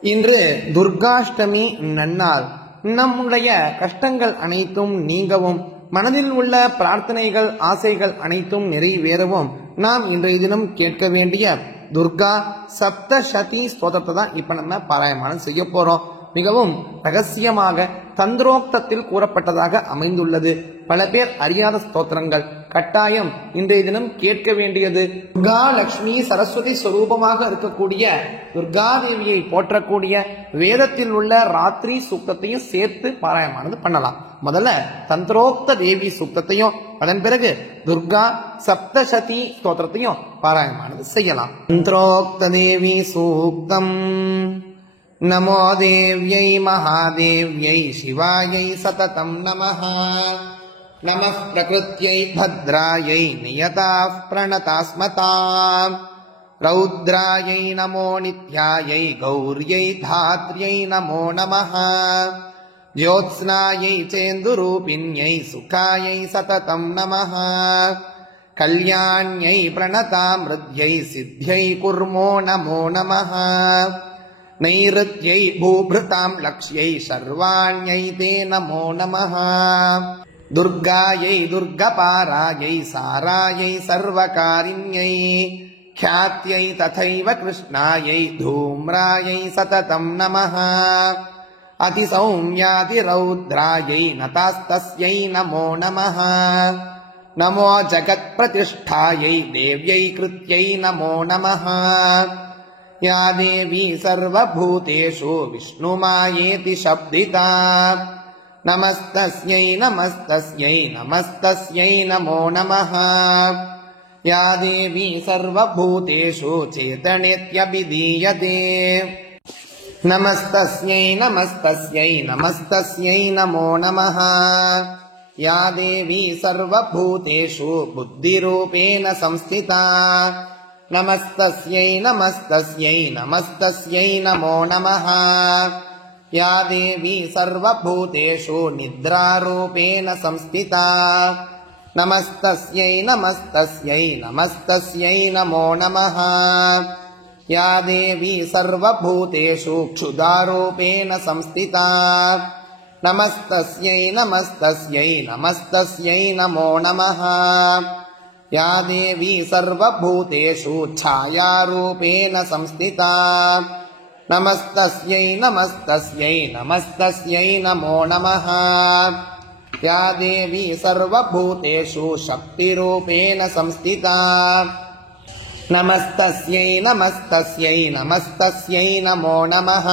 இன்று துர்காஷ்டமி நன்னாள். நம்முடைய கஷ்டங்கள் அனைத்தும் நீங்கவும், மனதில் உள்ள பிரார்த்தனைகள் ஆசைகள் அனைத்தும் நிறைவேறவும் நாம் இன்றைய தினம் கேட்க வேண்டிய துர்கா சப்தசதி ஸ்தோத்திரத்தை தான் இப்ப நம்ம பாராயணம் செய்ய போறோம். மிகவும் ரகசியமாக தந்திரோக்தத்தில் கூறப்பட்டதாக அமைந்துள்ளது. பல பேர் அறியாத ஸ்தோத்திரங்கள். கட்டாயம் இன்றைய தினம் கேட்க வேண்டியது. துர்கா லட்சுமி சரஸ்வதி ஸ்வரூபமாக இருக்கக்கூடிய துர்கா தேவியை போற்றக்கூடிய வேதத்தில் உள்ள ராத்திரி சூக்தத்தையும் சேர்த்து பாராயணமானது பண்ணலாம். முதல்ல தந்திரோக்த தேவி சூக்தத்தையும், அதன் பிறகு துர்கா சப்தசதி ஸ்தோத்திரத்தையும் பாராயணமானது செய்யலாம். தந்திரோக்த தேவி சூக்தம். நமோ தேவ்யை மகாதேவ்யை சிவாயை சததம் நமः. நமः பிரகிருத்யை பத்ராயை நியதாः பிரணதாஸ்மதாம். ரௌத்ராயை நமோ நித்யாயை கௌர்யை தாத்ர்யை நமோ நமः. ஜோத்ஸ்னாயை சேந்துரூபிண்யை சுகாயை சததம் நமः. கல்யாண்யை பிரணதாமிருத்யை சித்யை குர்மோ நமோ நமः. நைருத்யை பூபிருதாம் லக்ஷ்யை சர்வாண்யை தே நமோ நமः. துர்காயை துர்கபாராயை சாராயை சர்வகாரிண்யை ख्यात्यै तथैव कृष्णायै धूम्रायै सततं नमः. अतिसौम्यातिरौद्रायै नतास्तस्यै नमो नमः. नमो जगत्प्रतिष्ठायै देव्यै कृत्यै नमो नमः. या देवी सर्वभूतेषु विष्णुमायेति शब्दिता. नमस्तस्यै नमस्तस्यै नमस्तस्यै नमो नमः. या देवी सर्वभूतेषु चेतनेत्यभिधीयते. नमस्तस्यै नमस्तस्यै नमस्तस्यै नमो नमः. या देवी सर्वभूतेषु बुद्धिरूपेण संस्थिता. नमस्तस्यै नमस्तस्यै नमस्तस्यै नमो नमः. या देवी सर्वभूतेषु निद्रारूपेण संस्थिता. नमस्तस्यै नमस्तस्यै नमस्तस्यै नमो नमः. या देवी सर्वभूतेषु क्षुधारूपेण संस्थिता. नमस्तस्यै नमस्तस्यै नमस्तस्यै नमो नमः. या देवी सर्वभूतेषु छायारूपेण संस्थिता. नमस्तस्यै नमस्तस्यै नमस्तस्यै नमो नमः. या देवी सर्वभूतेषु शक्तिरूपेण संस्थिता. नमस्तस्यै नमस्तस्यै नमस्तस्यै नमो नमः.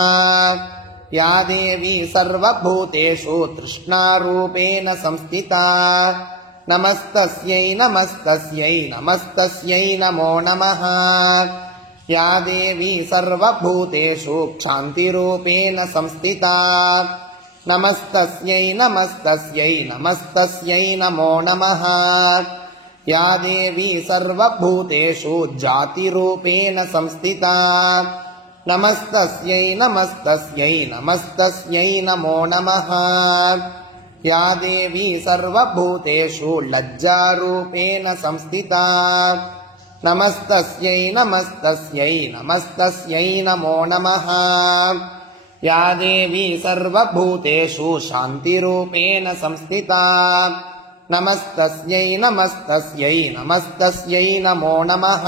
या देवी सर्वभूतेषु तृष्णारूपेण संस्थिता. नमस्तस्यै नमस्तस्यै नमस्तस्यै नमो नमः. या देवी सर्वभूतेषु क्षान्तिरूपेण संस्थिता. नमस्तस्यै नमस्तस्यै नमस्तस्यै नमो नमः. या देवी सर्वभूतेषु जातिरूपेण संस्थिता. नमस्तस्यै नमस्तस्यै नमस्तस्यै नमो नमः. या देवी सर्वभूतेषु लज्जारूपेण संस्थिता. नमस्तस्यै नमस्तस्यै नमस्तस्यै नमो नमः. या देवी सर्वभूतेषु शान्तिरूपेण संस्थिता. नमस्तस्यै नमस्तस्यै नमस्तस्यै नमो नमः.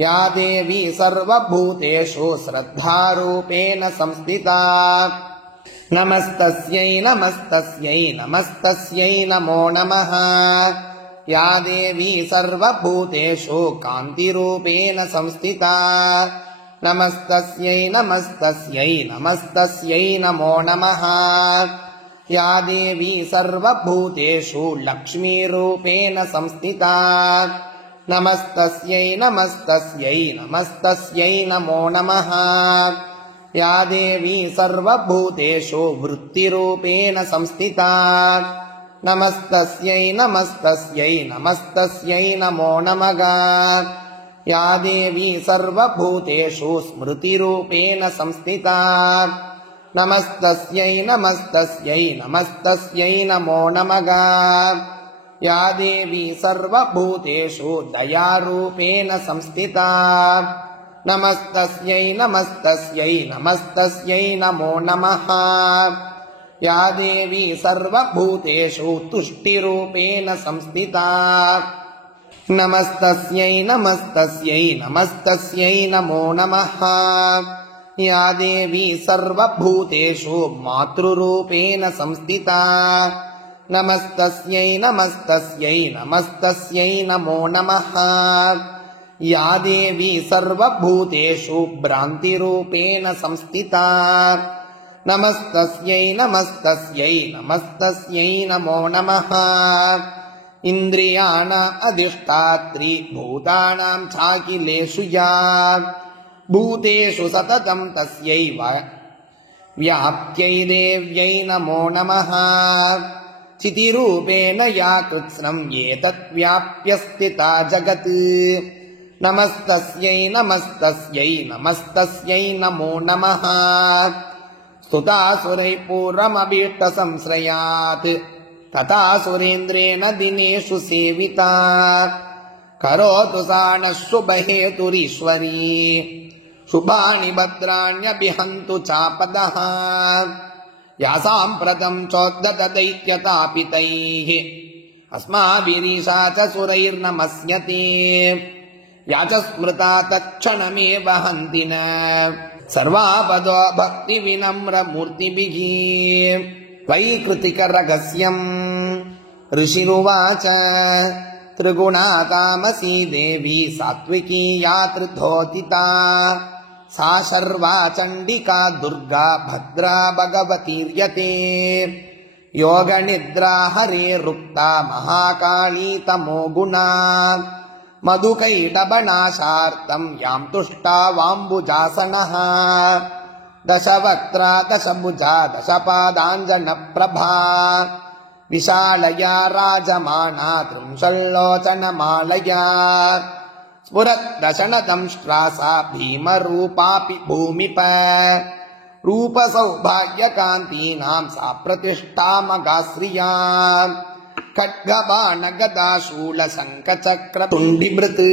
या देवी सर्वभूतेषु श्रद्धारूपेण संस्थिता. नमस्तस्यै नमस्तस्यै नमस्तस्यै नमो नमः. या देवी सर्वभूतेषु कान्तिरूपेण संस्थिता. नमस्तस्यै नमस्तस्यै नमस्तस्यै नमो नमः. या देवी सर्वभूतेषु लक्ष्मीरूपेण संस्थिता. नमस्तस्यै नमस्तस्यै नमस्तस्यै नमो नमः. या देवी सर्वभूतेषु वृत्तिरूपेण संस्थिता. नमस्तस्यै नमस्तस्यै नमस्तस्यै नमो नमः. या देवी सर्वभूतेषु स्मृतिरूपेण संस्थिता. नमस्तस्यै नमस्तस्यै नमस्तस्यै नमो नमः. या देवी सर्वभूतेषु दयारूपेण संस्थिता. नमस्तस्यै नमस्तस्यै नमस्तस्यै नमो नमः। या देवी सर्वभूतेषु तुष्टिरूपेण संस्थिता नमस्तस्यै नमस्तस्यै नमस्तस्यै नमो नमः। या देवी सर्वभूतेषु मातृरूपेण संस्थिता नमस्तस्यै नमस्तस्यै नमस्तस्यै नमो नमः। या देवी सर्वभूतेषु भ्रान्तिरूपेण संस्थिता नमस्तस्यै नमस्तस्यै नमस्तस्यै नमो नमः। इन्द्रियाणाम् अधिष्ठात्री भूतानां चाखिलेषु या भूतेषु सततं तस्यै व्याप्त्यै देव्यै नमो नमः। चितिरूपेण या कृत्स्नम् एतत् व्याप्य स्थिता जगत् नमस्तस्यै नमस्तस्यै नमस्तस्यै नमो नमः। स्तुतासुरैः पूर्वमभीष्टसंश्रयात् तथा सुरेन्द्रेण दिनेषु सेविता करोतु सा नः शुभहेतुरीश्वरी शुभानि भद्राण्यभिहन्तु चापदः। या साम्प्रतं चोद्धतदैत्यतापितैः अस्माभिरीशा च सुरैर्नमस्यते या च स्मृता तत्क्षणमेव हन्ति न सर्वापदो भक्तिविनम्रमूर्तिभिः। वैकृतिकरहस्यम् ऋषिरुवाच त्रिगुणा तामसी देवी सात्विकी या त्रिधोदिता सा शर्वा चण्डिका दुर्गा भद्रा भगवतीर्यते योगनिद्रा हरेरुक्ता महाकाली तमोगुणा मधुकैटभनाशार्तं यां तुष्टा वाम्बुजासनः दशवक्त्रा दशभुजा दशपादाञ्जनप्रभा विशालया राजमाना त्रिंशल्लोचनमालया स्फुरद्दशनदंष्ट्रासा भीमरूपापि भूमिप रूपसौभाग्यकान्तीनां सा प्रतिष्ठा मगाश्रिया खड्गबाणगदाशूलशङ्खचक्रतुण्डिभृत्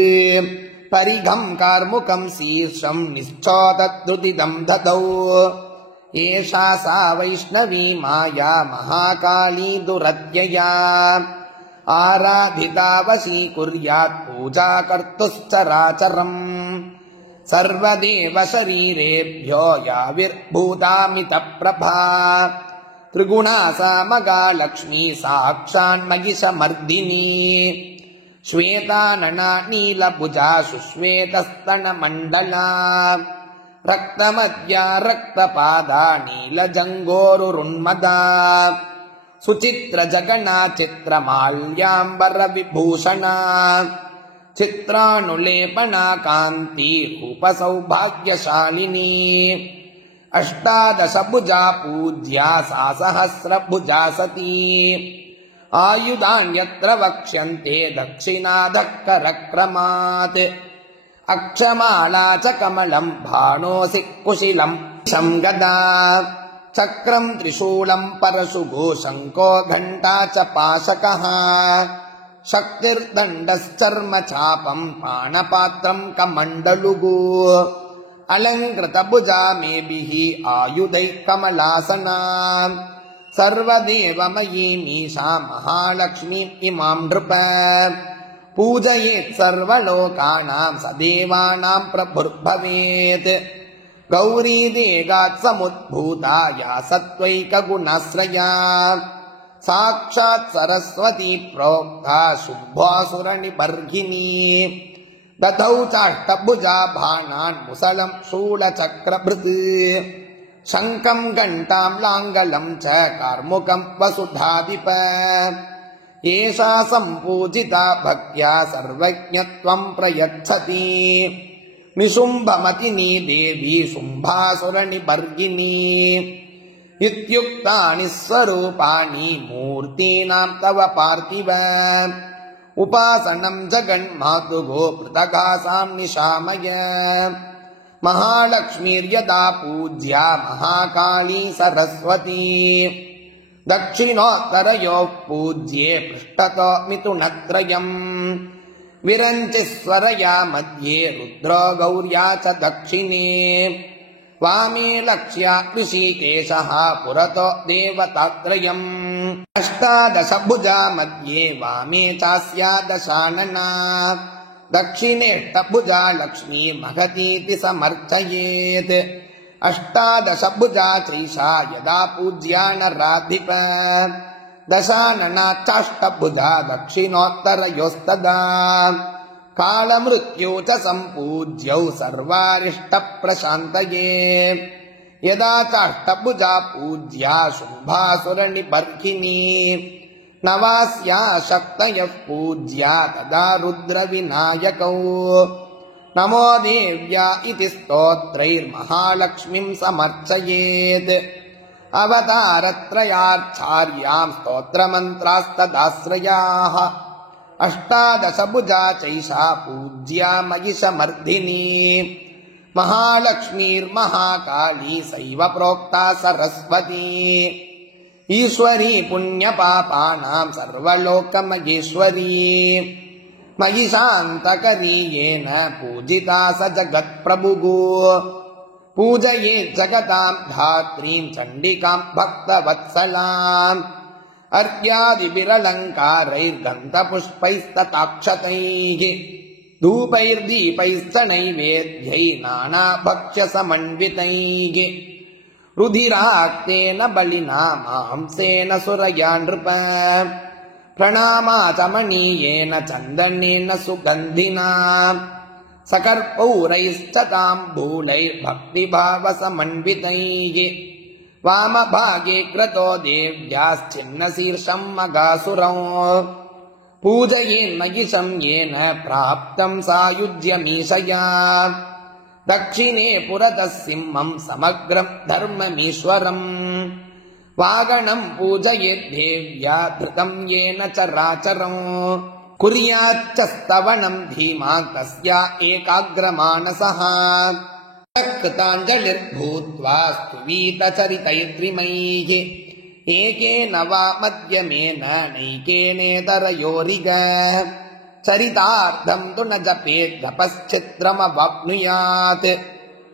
परिघं कार्मुकं शीर्षं निश्चोदद्रुदिदं ददौ एषा सा वैष्णवी माया महाकाली दुरत्यया आराधिता वशीकुर्यात् पूजा कर्तुश्चराचरम् सर्वदेव शरीरेभ्यो याविर्भूतामितप्रभा त्रिगुणा सा मगालक्ष्मी साक्षान्महिषमर्दिनी श्वेतानना नीलभुजा सुश्वेतस्तनमण्डला रक्तमद्या रक्तपादा नीलजङ्गोरुन्मदा सुचित्रजगना चित्रमाल्याम्बरविभूषणा चित्रानुलेपना कान्ति रूपसौभाग्यशालिनी अष्टादशभुजा पूज्या सा सहस्रभुजा सती आयुधान्यत्र वक्ष्यन्ते दक्षिणाधः करक्रमात् अक्षमाला च कमलं भाणोऽसि कुशिलं गदा चक्रं त्रिशूलं परशुगो शङ्को घण्टा च पाशकः शक्तिर्दण्डश्चर्म चापं पाणपात्रं कमण्डलुगु अलङ्कृतभुजा मेभिः आयुधैः कमलासना सर्वदेवमयीमीशा महालक्ष्मी इमां नृप पूजयेत् सर्वलोकानां सदेवानां प्रभुर्भवेत् गौरी देगात् समुद्भूता या सत्त्वैकगुणाश्रया साक्षात् सरस्वती प्रोक्ता शुम्भासुरनिबर्हिणी दधौ चाष्टभुजा बाणान् मुसलं शूलचक्रभृत् शङ्खं घण्टां लाङ्गलं च कार्मुकं वसुधाधिप एषा सम्पूजिता भक्त्या सर्वज्ञत्वं प्रयच्छति निशुम्भमतिनी देवी शुम्भासुरनिबर्हिणी इत्युक्तानि स्वरूपाणि मूर्तीनां तव पार्थिव उपासनं जगन्मातुगो पृथगासां निशामय महालक्ष्मीर्यदा पूज्या महाकाली सरस्वती दक्षिणोत्तरयोः पूज्ये पृष्ठतो मिथुनत्रयम् विरञ्चिस्वरया मध्ये रुद्रो गौर्या च दक्षिणे वामे लक्ष्या ऋषिकेशः पुरतो देवतात्रयम् अष्टादशभुजा मध्ये वामे चास्या दशानना दक्षिणेष्टभुजा लक्ष्मी महतीति समर्थयेत् अष्टादशभुजा चैषा यदा पूज्या नराधिप दशानना चाष्टभुजा दक्षिणोत्तरयोस्तदा कालमृत्यौ च सम्पूज्यौ सर्वारिष्टप्रशान्तये यदा चाष्टभुजा पूज्या शुम्भासुरनिबर्हिणी नवास्या शक्तयः पूज्या तदा रुद्रविनायकौ नमो देव्या इति स्तोत्रैर्महालक्ष्मीं समर्चयेत् अवतारत्रयार्चार्यां स्तोत्रमन्त्रास्तदाश्रयाः अष्टादशभुजा चैषा पूज्या महिषमर्दिनी महालक्ष्मीर्महाकाली सैव प्रोक्ता सरस्वती ईश्वरी पुण्यपापानां सर्वलोकमहेश्वरी महिषान्तकरी येन पूजिता स जगत्प्रभुः पूजयेत् जगतां धात्रीं चण्डिकां भक्तवत्सलाम् अर्घ्यादिभिरलङ्कारैर्गन्धपुष्पैस्तताक्षतैः धूपैर्दीपैश्च नैवेद्यै नानाभक्ष्यसमन्वितैः रुधिराक्तेन बलिना मांसेन सुरया नृप प्रणामाचमनीयेन चन्दनेन सुगन्धिना सकर्पूरैश्च ताम्बूलैर्भक्तिभावसमन्वितैः वामभागे क्रतो देव्याश्चिन्नशीर्षं मगासुरौ पूजयेन्महिषं येन प्राप्तं सायुज्यमीशया दक्षिणे पुरतः सिंहं समग्रं धर्ममीश्वरम् वागणं पूजयेद्देव्या धृतं येन चराचरम् कुर्याच्च स्तवनं धीमान् तस्या एकाग्रमानसः कृताञ्जलिर्भूत्वा स्तुवीतचरितैर्द्रिमैः एकेन वा मध्यमेन नैकेनेतरयोरिग चरितार्थं तु न जपेद्दपश्चित्रमवाप्नुयात्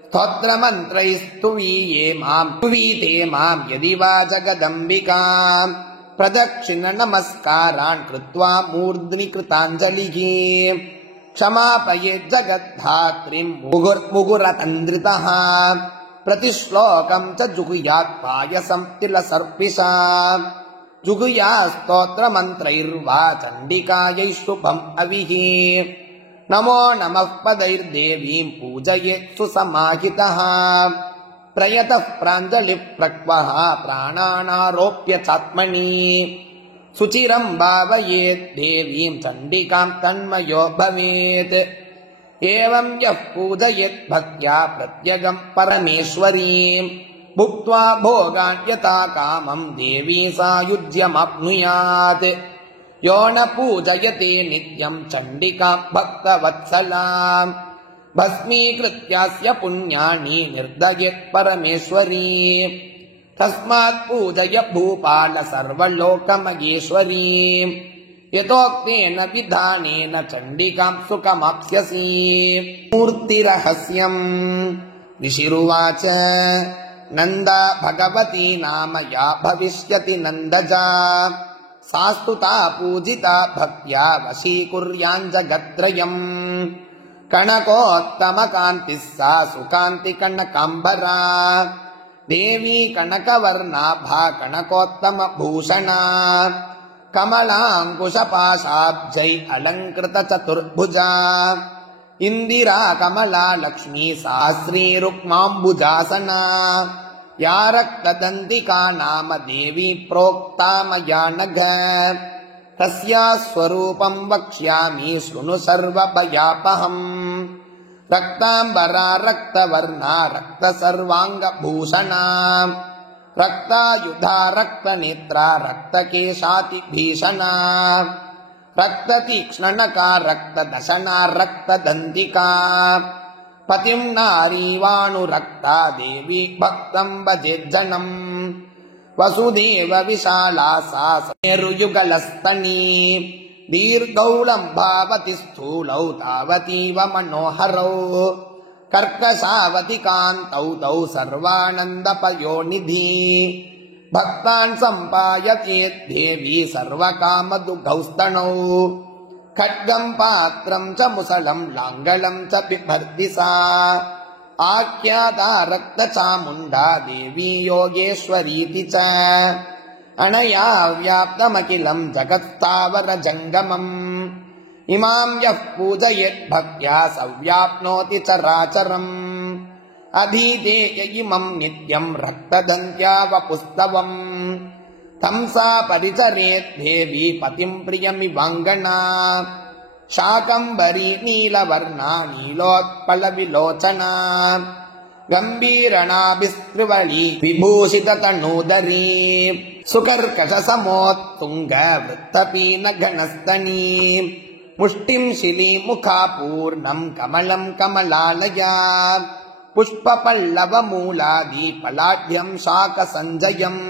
स्तोत्रमन्त्रैस्तुवीते मां यदि वा जगदम्बिकाम् प्रदक्षिण नमस्कारान् कृत्वा मूर्ध्नि कृताञ्जलिः क्षमापयेत् जगद्धात्रीं मुहुरतन्द्रितः प्रतिश्लोकं च जुहुयात् पायसं तिलसर्पिषा जुहुयात् स्तोत्रमन्त्रैर्वा चण्डिकायै शुभम् अविः नमो नमः पदैर्देवीं पूजयेत् सुसमाहितः प्रयतः प्राञ्जलिः प्रक्वः प्राणानारोप्य चात्मनि सुचिरं भावयेत् देवीं चण्डिकां तन्मयो भवेत् एवं यः पूजयेत् भक्त्या प्रत्यगं परमेश्वरीं भुक्त्वा भोगान् यथा कामं देवी सायुज्यमाप्नुयात् यो न पूजयते नित्यं चण्डिकां भक्तवत्सलाम् भस्मीकृत्यास्य पुण्यानि निर्दयेत् परमेश्वरी तस्मात् पूजय भूपाल सर्वलोकमहेश्वरी यतोक्तेन विधानेन चण्डिकां सुखमाप्स्यसि मूर्तिरहस्यम् ऋषिरुवाच नन्दा भगवती नाम या भविष्यति नन्दजा सास्तुता पूजिता भक्त्या वशीकुर्याञ्जगत्त्रयम् कनकोत्तमकान्तिः सा सुकान्तिकनकाम्बरा देवी कनकवर्णाभा कनकोत्तमभूषणा कमलाङ्कुशपाशाब्जै अलङ्कृतचतुर्भुजा इन्दिरा कमला लक्ष्मी सहस्री रुक्माम्बुजासना या रक्तदन्तिका नाम देवी प्रोक्ता मया नघ तस्याः स्वरूपं वक्ष्यामि शृणु सर्वभयापहम् रक्ताम्बरा रक्तवर्णा रक्तसर्वाङ्गभूषणा रक्तायुधा रक्तनेत्रा रक्तकेशातिभीषणा रक्ततीक्ष्णनका रक्तदशना रक्तदन्तिका पतिं नारीवाणुरक्ता देवी भक्तं भजेज्जनम् वसुदेव विशाला सा मेरुयुगलस्तनी दीर्घौ लम्भावति स्थूलौ तावतीव मनोहरौ कर्कशावति कान्तौ तौ सर्वानन्दपयोनिधि भक्तान् सम्पायतेद्देवी सर्वकामदुघौ स्तनौ खड्गम् पात्रम् च मुसलम् लाङ्गलम् च बिभर्ति सा आख्याता रक्तचामुण्डा देवी योगेश्वरीति च अनया व्याप्तमखिलम् जगत्स्थावरजङ्गमम् इमाम् यः पूजयेत् भक्त्या सव्याप्नोति चराचरम् अधीते इमम् नित्यम् रक्तदन्त्या वपुस्तवम् तम् सा परिचरेत् देवी पतिम् प्रियमिवाङ्गना शाकम्भरी नीलवर्णा नीलोत्पलविलोचना गम्भीरणाभिस्त्रिवली विभूषिततनूदरी सुकर्कशसमोत्तुङ्ग वृत्तपीनघनस्तनी मुष्टिम् शिलीमुखा पूर्णम् कमलम् कमलालया पुष्पपल्लवमूलादिपलाढ्यम् शाकसञ्जयम्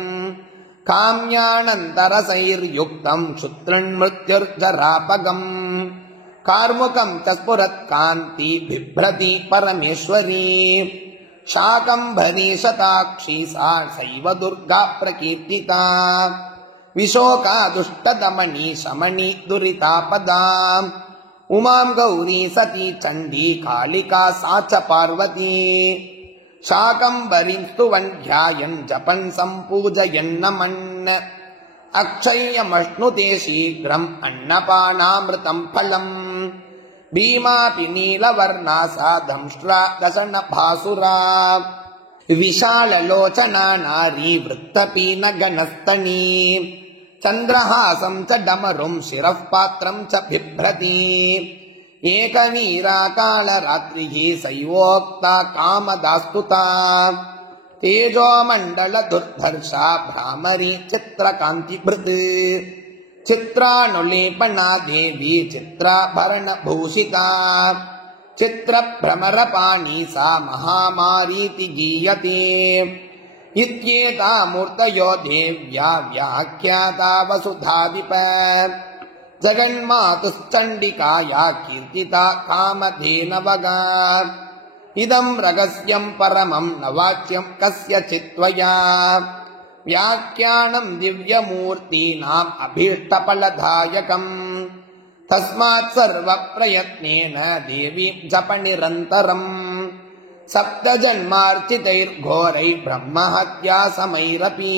काम्यानन्तरसैर्युक्तम् क्षुत्रुन्मृत्युर्जरापगम् कार्मुकम् च स्फुरत्कान्ति बिभ्रति परमेश्वरी शाकम्भरी शताक्षी सा सैव दुर्गा प्रकीर्तिता विशोका दुष्टदमनी शमनी दुरितापदा उमाम् गौरी सती चण्डी कालिका सा च पार्वती शाकम्भरीं स्तुवन् ध्यायन् जपन् सम्पूजयन्नमन् अक्षय्यमश्नुते शीघ्रम् अन्नपानामृतम् फलम् भीमापि नीलवर्णा सा दंष्ट्रा दशनभासुरा विशाललोचना नारी वृत्तपीनघनस्तनी चन्द्रहासम् च डमरुम् शिरः पात्रम् च बिभ्रति एकवीरा कालरात्रिः सैवोक्ता कामदास्तुता तेजोमण्डलदुर्धर्षा भ्रामरी चित्रकान्तिभृत् चित्रानुलेपना देवी चित्राभरणभूषिता चित्रभ्रमरपाणी सा महामारीति गीयते इत्येता मूर्तयो देव्या व्याख्याता वसुधाधिप जगन्मातुश्चण्डिकाया कीर्तिता कामधेनवगा इदम् रहस्यम् परमम् न वाच्यम् कस्यचित् त्वया व्याख्यानम् दिव्यमूर्तीनाम् अभीष्टफलदायकम् तस्मात् सर्वप्रयत्नेन देवीम् जप निरन्तरम् सप्तजन्मार्चितैर्घोरैः ब्रह्महत्या समैरपि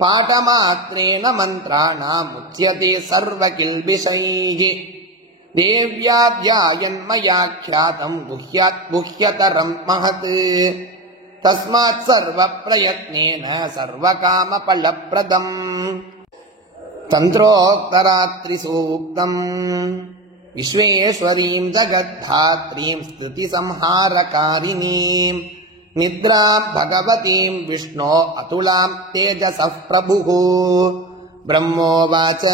पाठमात्रेण मन्त्राणामुच्यते सर्वकिल्बिषैः देव्या ध्यायन्मयाख्यातम् गुह्यतरम् महत् तस्मात् सर्वप्रयत्नेन सर्वकामफलप्रदम् तन्त्रोक्तरात्रिसूक्तम् विश्वेश्वरीम् जगद्धात्रीम् स्तुतिसंहारकारिणीम् निद्राम् भगवतीम् विष्णो अतुलाम् तेजसः प्रभुः ब्रह्मोवाच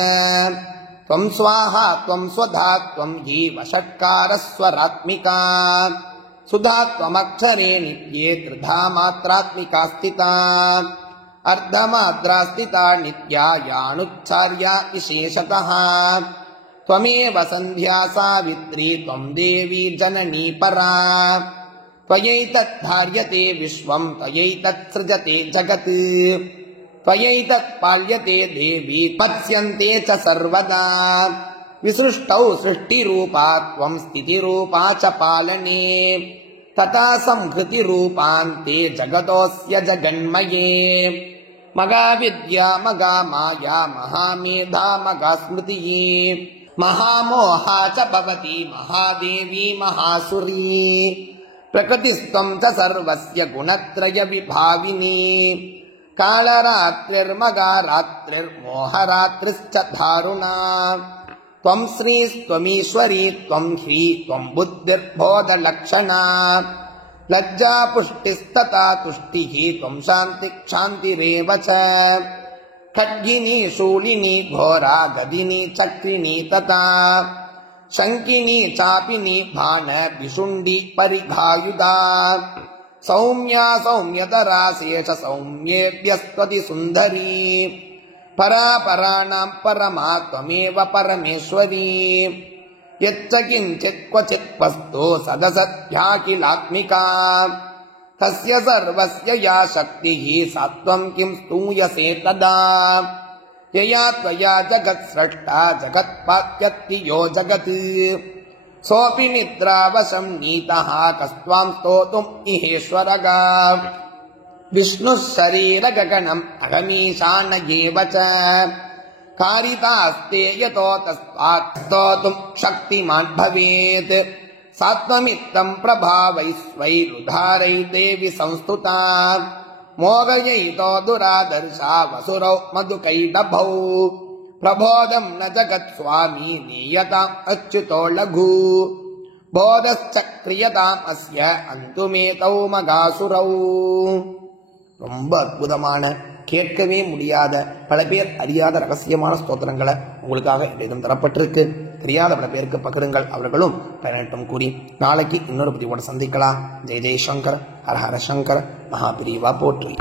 त्वम् स्वाहा त्वम् स्वधा त्वम् जीवषट्कारस्वरात्मिका सुधा त्वमक्षरे नित्ये त्रिधा मात्रात्मिका स्थिता अर्धमात्रा स्थिता नित्या यानुच्चार्या विशेषतः त्वमेव सन्ध्या सावित्री त्वम् देवी जननी परा त्वयैतद्धार्यते विश्वम् त्वयैतत्सृजते जगत् त्वयैतत्पाल्यते देवी पत्स्यन्ते च सर्वदा विसृष्टौ सृष्टिरूपा त्वम् स्थितिरूपा च पालने तथा संहृतिरूपान्ते जगतोऽस्य जगन्मये मगाविद्या मगामाया महामेधा मगास्मृतिः महामोहा च भवति महादेवी महासुरी प्रकृतिस्त्वम् च सर्वस्य गुणत्रय विभाविनी कालरात्रिर्मगा रात्रिर्मोहरात्रिश्च दारुणा त्वम् श्रीस्त्वमीश्वरी त्वम् ह्री त्वम् बुद्धिर्बोधलक्षणा लज्जा पुष्टिस्तथा तुष्टिः त्वम् शान्तिक्षान्तिरेव च खड्गिनी शूलिनी घोरा गदिनी चक्रिणी तथा शङ्किनी चापिनी भाण विशुण्डी परिघायुधा सौम्या सौम्यतरा शेष सौम्येभ्यस्त्वति सुन्दरी परापराणां परमा त्वमेव परमेश्वरी यच्च किञ्चित् क्वचित् वस्तु सदसत्याखिलात्मिका तस्य सर्वस्य या शक्तिः सा त्वं किं स्तूयसे तदा यया त्वया जगत् स्रष्टा जगत्पात्यत्ति यो जगत् सोऽपि निद्रावशं नीतः कस्त्वां स्तोतुम् इहेश्वरः विष्णुः शरीरगगनम् अहमीशान एव च कारितास्ते यतो तस्मात् स्तोतुम् शक्तिमान् भवेत् सात्वमित्तं प्रभावैस्वैरुधारै देवि संस्तुता मोहयितो दुरादर्शा वसुरौ मधुकैटभौ प्रबोधं न जगत्स्वामी नीयताम् अच्युतो लघु बोधश्च क्रियताम् अस्य अन्तुमेतौ मगासुरौ. ரொம்ப அற்புதமான கேட்கவே முடியாத பல பேர் அறியாத ரகசியமான ஸ்தோத்திரங்களை உங்களுக்காக இடம் தரப்பட்டிருக்கு. தெரியாத பல பேருக்கு பகிருங்கள், அவர்களும் பயனட்டும் கூறி நாளைக்கு இன்னொரு பதிவோடு சந்திக்கலாம். ஜெய் ஜெய்சங்கர், ஹர ஹர சங்கர், மகாபிரிவா போற்றி.